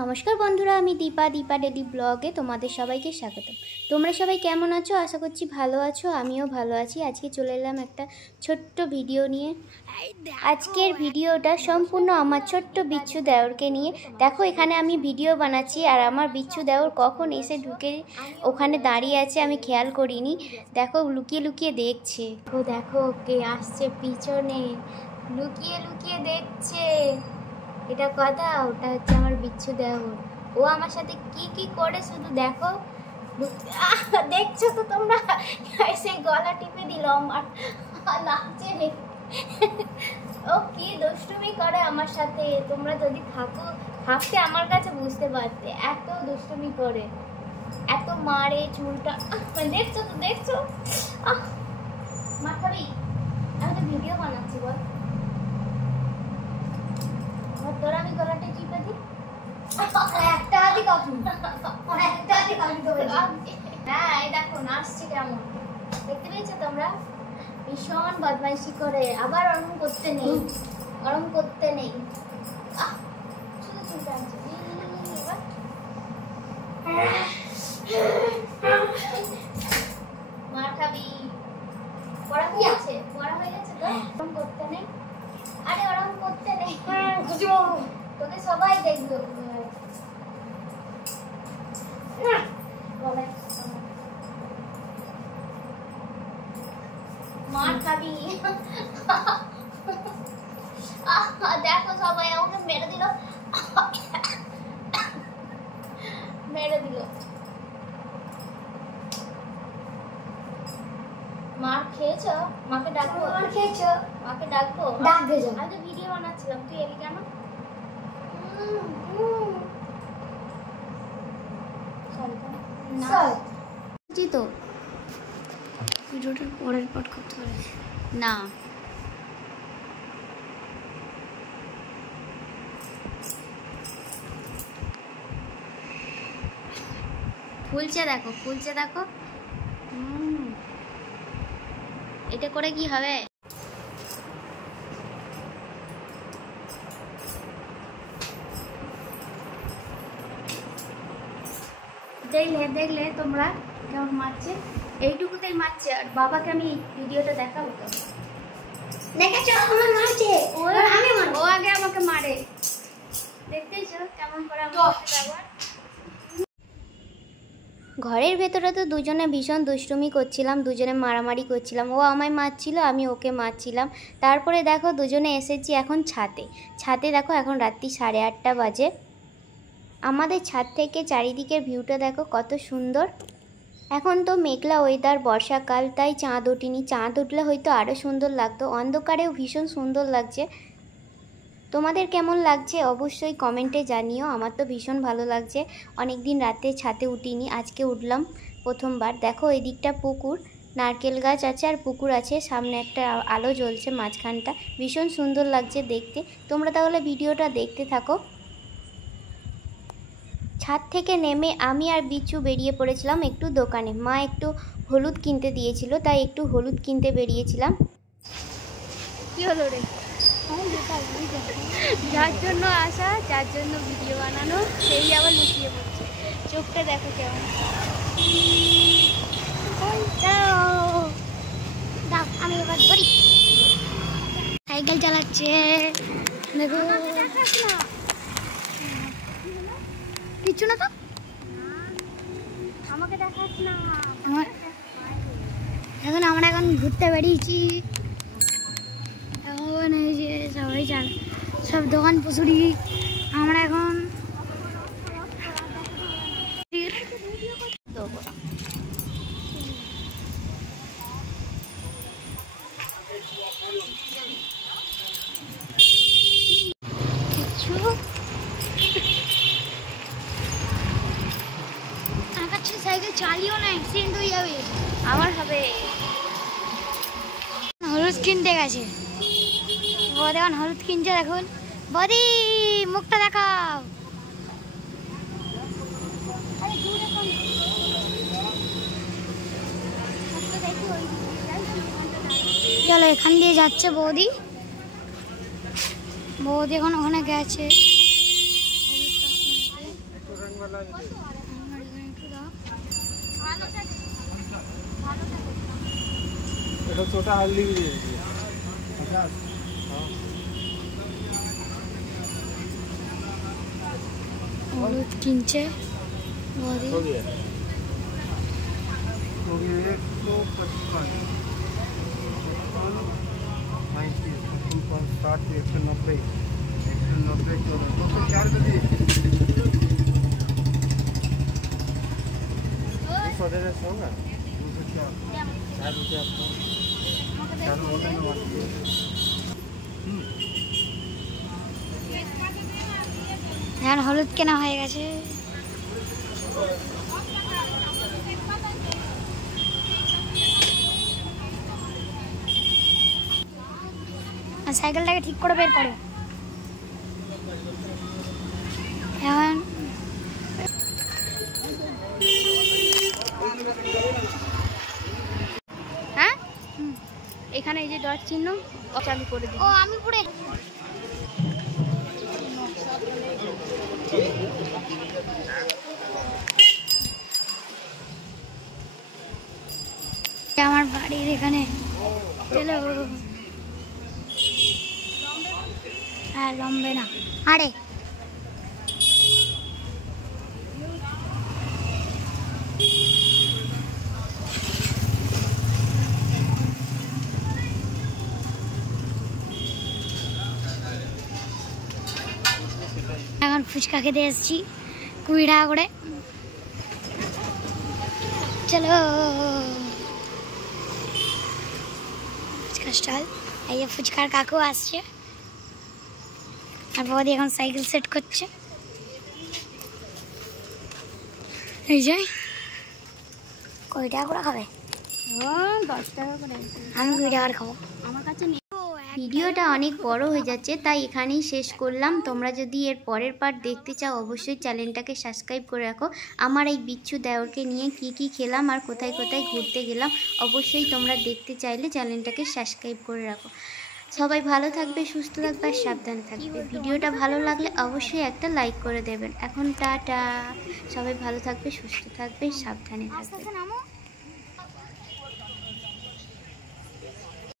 নমস্কার বন্ধুরা, আমি দীপা ডেলি ব্লগে তোমাদের সবাইকে স্বাগত। তোমরা সবাই কেমন আছো? আশা করছি ভালো আছো, আমিও ভালো আছি। আজকে চলে এলাম একটা ছোট্ট ভিডিও নিয়ে। আজকের ভিডিওটা সম্পূর্ণ আমার ছোট্ট বিচ্ছু দেওরকে নিয়ে। দেখো এখানে আমি ভিডিও বানাচ্ছি আর আমার বিচ্ছু দেওর কখন এসে ঢুকে ওখানে দাঁড়িয়ে আছে আমি খেয়াল করিনি। দেখো লুকিয়ে লুকিয়ে দেখছে। দেখো কে আসছে পিছনে, লুকিয়ে লুকিয়ে দেখছে। এটা কথা, ওটা হচ্ছে আমার বিচ্ছু দেওর। ও আমার সাথে কি কি করে শুধু দেখো। দেখছো তো তোমরা, সেই গলা টিপে দিল আমার, লাগছে রে। ও কি দুষ্টুমি করে আমার সাথে, তোমরা যদি থাকতে আমার কাছে বুঝতে পারতে। এত দুষ্টুমি করে, এত মারে চুলটা। দেখছো তো, দেখছো? মাথাবি, আমি তো ভিডিও বানাচ্ছি, বল। তোরা আমি গলাটা চিপে দিই, একটা হাতি কফি, একটা হাতি কফি দেবো। হ্যাঁ, এই দেখো নাচছে কেমন, দেখতে পেয়েছো তোমরা? ভীষণ বদমাইশি করে, আবার ওরম করতে নেই, ওরম করতে নেই। শুধু চুলটা আনছে। মার খাবি। পড়া হয়ে গেছে, পড়া হয়ে গেছে তো, ওরম করতে নেই। আরে ওরম করতে নেই, তোকে সবাই দেখলো। মার খাবি। দেখো সবাই আমাকে মেরে দিল, মেরে দিল। মার খেয়েছো? মাকে ডাকবো? মার খেয়েছো? মাকে ডাকবো? ডাকবে যা। আমি তো ভিডিও বানাচ্ছিলাম, তুই এলি কেন? জি তো ভিডিওটার পরের পার্ট করতে পারে না। ফুলছে দেখো, ফুলছে দেখো। এটা করে কি হবে? দেখলে তোমরা কেমন মারছে, এইটুকুতেই মারছে। আর বাবাকে আমি ভিডিওটা দেখাবো তো, দেখেছো আমার মারছে, ও আগে আমাকে মারে। দেখতেইছো কেমন করে আমার ব্যবহার। ঘরের ভেতরে তো দুজনে ভীষণ দুষ্টুমি করছিলাম, দুজনে মারামারি করছিলাম। ও আমায় মারছিল, আমি ওকে মারছিলাম। তারপরে দেখো দুজনে এসেছি এখন ছাদে। দেখো এখন রাত্রি 8:30 বাজে। আমাদের ছাদ থেকে চারিদিকের ভিউটা দেখো কত সুন্দর। এখন তো মেঘলা ওয়েদার, বর্ষাকাল, তাই চাঁদ ওঠেনি। চাঁদ উঠলে হয়তো আরও সুন্দর লাগতো। অন্ধকারেও ভীষণ সুন্দর লাগছে। তোমাদের কেমন লাগছে অবশ্যই কমেন্টে জানিও। আমার তো ভীষণ ভালো লাগছে। অনেক দিন রাতে ছাদে উঠিনি, আজকে উঠলাম প্রথমবার। দেখো এই দিকটা পুকুর, নারকেল গাছ আছে আর পুকুর আছে, সামনে একটা আলো জ্বলছে মাঝখানটা। ভীষণ সুন্দর লাগছে দেখতে। তোমরা তাহলে ভিডিওটা দেখতে থাকো। ছাদ থেকে নেমে আমি আর বিচ্ছু বেরিয়ে পড়েছিলাম একটু দোকানে। মা একটু হলুদ কিনতে দিয়েছিল, তাই একটু হলুদ কিনতে বেরিয়েছিলাম। কি হলো রে? যার জন্য আসা, যার জন্য ভিডিও বানানো, সেই আবার লুকিয়ে পড়ছে। চোখটা দেখো কেমন। আমি এবার ধরি, সাইকেল চালাচ্ছে দেখো। কিচ্ছু না তো, আমাকে দেখাস না। আমরা এখন ঘুরতে বেরিয়েছি। এখন এই যে সবাই সব দোকান পশুরি। আমরা এখন সাইকেল চালিও না, অ্যাক্সিডেন্ট হয়ে যাবে। আবার হবে। হলুদ কিনতে গেছে, দেখুন হলুদ কিনছে। দেখুন বদি, মুখটা দেখাও। চলো এখান দিয়ে যাচ্ছে বৌদি। বৌদি এখন ওখানে গেছে। এটা ছোটা হলদি দিয়ে দিই। আচ্ছা হলুদ কিনছে हो गया हो गया 155 160 190 204 का दिए 200 देने से होगा 204 4 रुपये आपको 4 होने में बात এখন হলুদ কেনা হয়ে গেছে। সাইকেলটাকে ঠিক করে বের করো। এখন হ্যাঁ এখানে এই যে ডট চিহ্ন চালু করে দিই। ও আমি পড়ে আমার বাড়ির এখানে চলো। হ্যাঁ লম্বে না আরে এখন ফুচকা খেতে এসেছি 20 টাকা করে। চলো ফুচকা স্টল। এই যে ফুচকার কাকু আসছে আর বৌদি এখন সাইকেল সেট করছে। এই যে কয় টাকা করে খাবে? 10 টাকা করে। আমি 20 টাকা খাবো। আমার কাছে ভিডিওটা অনেক বড় হয়ে যাচ্ছে তাই এখানেই শেষ করলাম। তোমরা যদি এর পরের পার্ট দেখতে চাও অবশ্যই চ্যানেলটাকে সাবস্ক্রাইব করে রাখো। আমার এই বিচ্ছু দেওরকে নিয়ে কি খেলাম আর কোথায় কোথায় ঘুরতে গেলাম অবশ্যই তোমরা দেখতে চাইলে চ্যানেলটাকে সাবস্ক্রাইব করে রাখো। সবাই ভালো থাকবে, সুস্থ থাকবে আর সাবধানে থাকবে। ভিডিওটা ভালো লাগলে অবশ্যই একটা লাইক করে দেবেন। এখন টাটা, সবাই ভালো থাকবে, সুস্থ থাকবে, সাবধানে থাকবে।